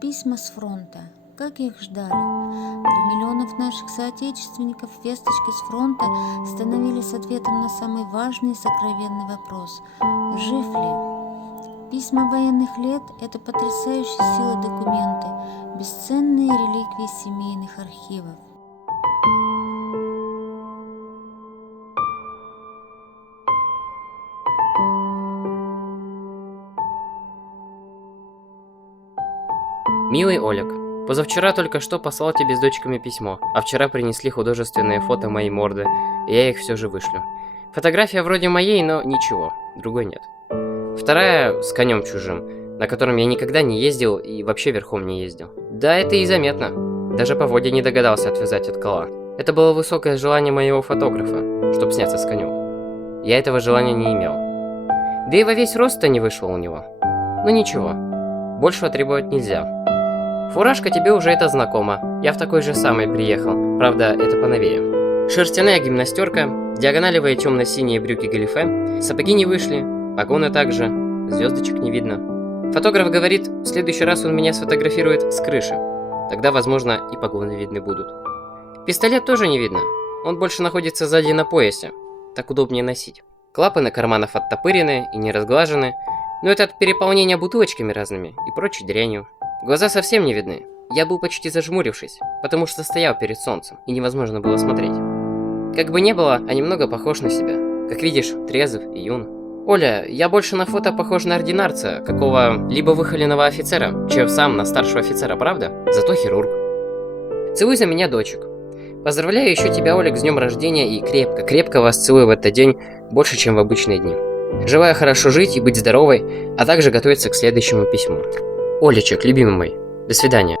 Письма с фронта. Как их ждали? Для миллионов наших соотечественников весточки с фронта становились ответом на самый важный и сокровенный вопрос – жив ли? Письма военных лет – это потрясающие силы документы, бесценные реликвии семейных архивов. Милый Олег, позавчера только что послал тебе с дочками письмо, а вчера принесли художественные фото моей морды, и я их все же вышлю. Фотография вроде моей, но ничего, другой нет. Вторая с конем чужим, на котором я никогда не ездил и вообще верхом не ездил. Да, это и заметно. Даже поводья не догадался отвязать от кола. Это было высокое желание моего фотографа, чтобы сняться с конем. Я этого желания не имел. Да и во весь рост-то не вышло у него. Но ничего, большего требовать нельзя. Фуражка тебе уже это знакомо, я в такой же самой приехал, правда это поновее. Шерстяная гимнастерка, диагоналевые темно-синие брюки галифе, сапоги не вышли, погоны также, звездочек не видно. Фотограф говорит, в следующий раз он меня сфотографирует с крыши, тогда возможно и погоны видны будут. Пистолет тоже не видно, он больше находится сзади на поясе, так удобнее носить. Клапаны карманов оттопырены и не разглажены, но это от переполнения бутылочками разными и прочей дрянью. Глаза совсем не видны. Я был почти зажмурившись, потому что стоял перед солнцем, и невозможно было смотреть. Как бы не было, а немного похож на себя. Как видишь, трезв и юн. Оля, я больше на фото похож на ординарца, какого-либо выхоленного офицера, чем сам на старшего офицера, правда? Зато хирург. Целуй за меня дочек. Поздравляю еще тебя, Олег, с днем рождения и крепко вас целую в этот день больше, чем в обычные дни. Желаю хорошо жить и быть здоровой, а также готовиться к следующему письму. Олечек, любимый мой, до свидания.